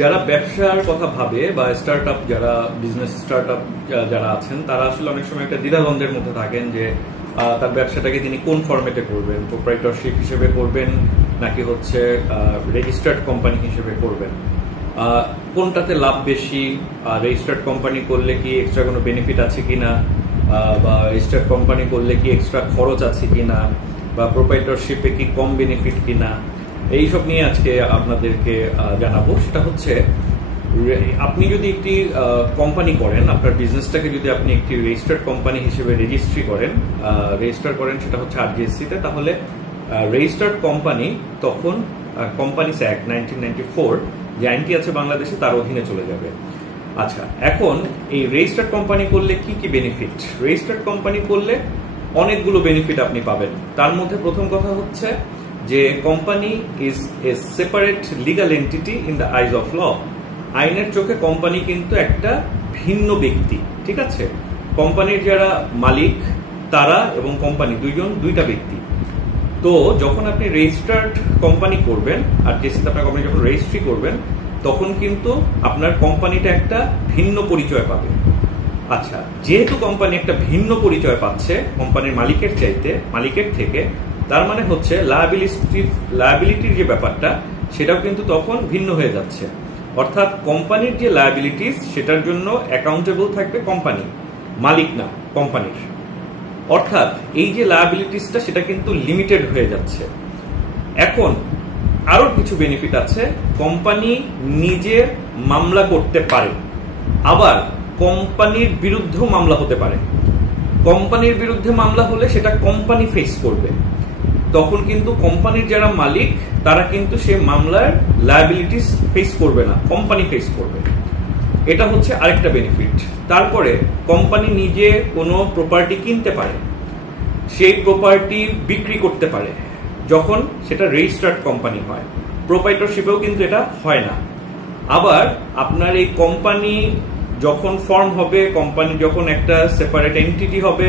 যারা ব্যবসার কথা ভাবে বা স্টার্টআপ যারা বিজনেস স্টার্টআপ যারা আছেন তারা আসলে অনেক সময় একটা দ্বিধাদ্বন্দ্বের মধ্যে থাকেন যে তার ব্যবসাটাকে তিনি কোন ফরম্যাটে করবেন, প্রোপ্রাইটরশিপ হিসেবে করবেন নাকি হচ্ছে রেজিস্টার্ড কোম্পানি হিসেবে করবেন, কোনটাতে লাভ বেশি, রেজিস্টার্ড কোম্পানি করলে কি এক্সট্রা কোনো বেনিফিট আছে কিনা, বা রেজিস্টার্ড কোম্পানি করলে কি এক্সট্রা খরচ আছে কিনা, বা প্রোপ্রাইটরশিপে কি কম বেনিফিট কিনা, এইসব নিয়ে আজকে আপনাদেরকে জানাবো। সেটা হচ্ছে আপনি যদি একটি কোম্পানি করেন, আপনার বিজনেসটাকে যদি আপনি একটি রেজিস্টার্ড কোম্পানি হিসেবে রেজিস্টার করেন সেটা হচ্ছে আরজিএসসিতে, তাহলে রেজিস্টার্ড কোম্পানি তখন কোম্পানিস অ্যাক্ট 1994 যে আইনটি আছে বাংলাদেশে তার অধীনে চলে যাবে। আচ্ছা, এখন এই রেজিস্টার্ড কোম্পানি করলে কি কি বেনিফিট? রেজিস্টার্ড কোম্পানি করলে অনেকগুলো বেনিফিট আপনি পাবেন। তার মধ্যে প্রথম কথা হচ্ছে যে company is a separate legal entity in the eyes of law. আইনের চোখে কোম্পানি কিন্তু একটা ভিন্ন ব্যক্তি, ঠিক আছে? কোম্পানির যারা মালিক তারা এবং কোম্পানি দুইটা ব্যক্তি। তো যখন আপনি রেজিস্টার্ড কোম্পানি করবেন, আর যেটা আপনার কোম্পানি যখন রেজিস্ট্রি করবেন, তখন কিন্তু আপনার কোম্পানিটা একটা ভিন্ন পরিচয় পাবে। আচ্ছা, যেহেতু কোম্পানি একটা ভিন্ন পরিচয় পাচ্ছে কোম্পানির মালিকের থেকে, তার মানে হচ্ছে লায়াবিলিটির যে ব্যাপারটা সেটাও কিন্তু তখন ভিন্ন হয়ে যাচ্ছে। অর্থাৎ কোম্পানির যে লায়াবিলিটিস সেটার জন্য অ্যাকাউন্টেবল থাকবে কোম্পানি, মালিক না কোম্পানির। অর্থাৎ এই যে লায়াবিলিটিসটা সেটা কিন্তু লিমিটেড হয়ে যাচ্ছে। এখন আরো কিছু বেনিফিট আছে। কোম্পানি নিজে মামলা করতে পারে, আবার কোম্পানির বিরুদ্ধেও মামলা হতে পারে। কোম্পানির বিরুদ্ধে মামলা হলে সেটা কোম্পানি ফেস করবে, তখন কিন্তু কোম্পানির যারা মালিক তারা কিন্তু সে মামলার লায়াবিলিটিস ফেস করবে না, কোম্পানি ফেস করবে। এটা হচ্ছে আরেকটা বেনিফিট। তারপরে কোম্পানি নিজে কোনো প্রপার্টি কিনতে পারে, সেই প্রপার্টি বিক্রি করতে পারে যখন সেটা রেজিস্টার্ড কোম্পানি হয়। প্রোপ্রাইটরশিপেও কিন্তু এটা হয় না। আবার আপনার এই কোম্পানি যখন ফর্ম হবে, কোম্পানি যখন একটা সেপারেট এন্টিটি হবে,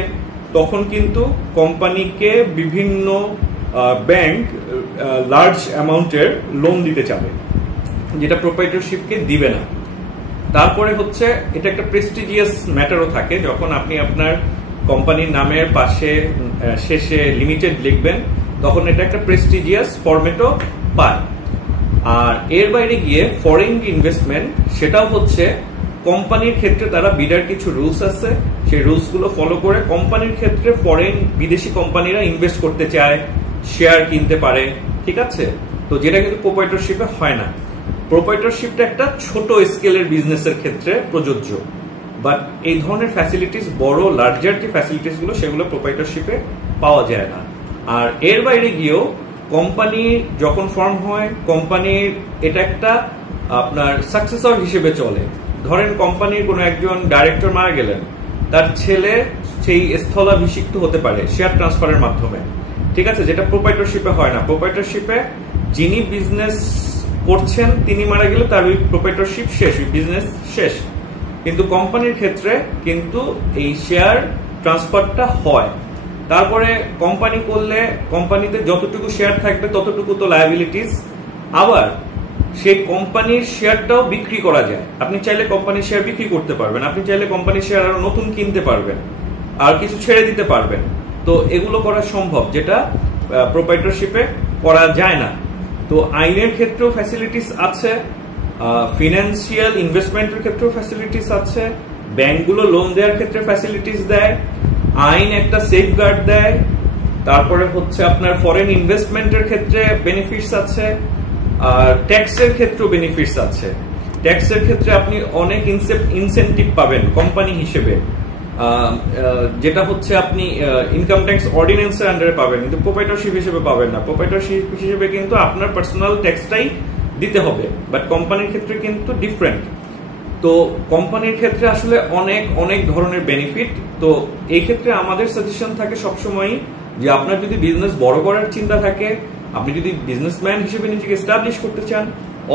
তখন কিন্তু কোম্পানিকে বিভিন্ন ব্যাংক লার্জ অ্যামাউন্টের লোন দিতে চাবে, যেটা প্রোপ্রাইটরশিপকে দিবে না। তারপরে হচ্ছে এটা একটা প্রেস্টিজিয়াস ম্যাটারও থাকে। যখন আপনি আপনার কোম্পানির নামের পাশে শেষে লিমিটেড লিখবেন, তখন এটা একটা প্রেস্টিজিয়াস ফরম্যাটও পায়। আর এর বাইরে গিয়ে ফরেন ইনভেস্টমেন্ট, সেটাও হচ্ছে কোম্পানির ক্ষেত্রে তারা বিডার কিছু রুলস আছে, সেই রুলস গুলো ফলো করে কোম্পানির ক্ষেত্রে বিদেশি কোম্পানিরা ইনভেস্ট করতে চায়, শেয়ার কিনতে পারে, ঠিক আছে? তো যেটা কিন্তু প্রোপ্রাইটরশিপে হয় না। প্রোপ্রাইটরশিপটা একটা ছোট স্কেলের বিজনেসের ক্ষেত্রে প্রযোজ্য, বাট এই ধরনের ফ্যাসিলিটিস বড় লার্জার যে ফ্যাসিলিটিস গুলো সেগুলো প্রোপ্রাইটরশিপে পাওয়া যায় না। আর এর বাইরে গিয়েও কোম্পানি যখন ফর্ম হয়, কোম্পানির এটা একটা আপনার সাকসেসর হিসেবে চলে। ধরেন কোম্পানির কোনো একজন ডাইরেক্টর মারা গেলেন, তার ছেলে সেই স্থলাভিষিক্ত হতে পারে শেয়ার ট্রান্সফারের মাধ্যমে, ঠিক আছে? যেটা প্রোপ্রাইটরশিপে হয় না। প্রোপ্রাইটরশিপে যিনি বিজনেস করছেন তিনি মারা গেলে তার ওই প্রোপ্রাইটরশিপ শেষ, বিজনেস শেষ। কিন্তু কোম্পানির ক্ষেত্রে কিন্তু এই শেয়ার ট্রান্সফারটা হয়। তারপরে কোম্পানি করলে কোম্পানিতে যতটুকু শেয়ার থাকবে ততটুকু তো লায়াবিলিটিস। আবার সেই কোম্পানির শেয়ারটাও বিক্রি করা যায়। আপনি চাইলে কোম্পানির শেয়ার বিক্রি করতে পারবেন, আপনি চাইলে কোম্পানির শেয়ার আরো নতুন কিনতে পারবেন, আর কিছু ছেড়ে দিতে পারবেন। তো এগুলো করা সম্ভব, যেটা প্রোপ্রাইটরশিপে করা যায় না। তো আইনের ক্ষেত্রেও ফ্যাসিলিটিস আছে, ফিনান্সিয়াল ইনভেস্টমেন্টের ক্ষেত্রেও ফ্যাসিলিটিস আছে, ব্যাংকগুলো লোন দেওয়ার ক্ষেত্রে ফ্যাসিলিটিস দেয়, আইন একটা সেফগার্ড দেয়। তারপরে হচ্ছে আপনার ফরেন ইনভেস্টমেন্টের ক্ষেত্রে বেনিফিটস আছে, আর ট্যাক্সের ক্ষেত্রেও বেনিফিটস আছে। ট্যাক্সের ক্ষেত্রে আপনি অনেক ইনসেন্টিভ পাবেন কোম্পানি হিসেবে, যেটা হচ্ছে আপনি ইনকাম ট্যাক্স অর্ডিন্যান্সের আন্ডারে পাবেন, কিন্তু প্রোপ্রাইটরশিপ হিসেবে পাবেন না। প্রোপ্রাইটরশিপ হিসেবে কিন্তু আপনার পার্সোনাল ট্যাক্সটাই দিতে হবে, বাট কোম্পানির ক্ষেত্রে কিন্তু ডিফারেন্ট। তো কোম্পানির ক্ষেত্রে আসলে অনেক অনেক ধরনের বেনিফিট। তো এই ক্ষেত্রে আমাদের সাজেশন থাকে সবসময় যে আপনার যদি বিজনেস বড় করার চিন্তা থাকে, আপনি যদি বিজনেসম্যান হিসেবে নিজেকে এস্টাবলিশ করতে চান,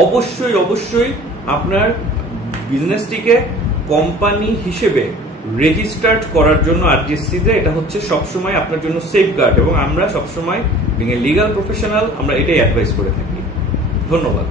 অবশ্যই আপনার বিজনেসটিকে কোম্পানি হিসেবে রেজিস্টার্ড করার জন্য আরজিএসসিতে এটা হচ্ছে সবসময় আপনার জন্য সেফগার্ড, এবং আমরা সবসময় বিং এ লিগাল প্রফেশনাল আমরা এটাই অ্যাডভাইস করে থাকি। ধন্যবাদ।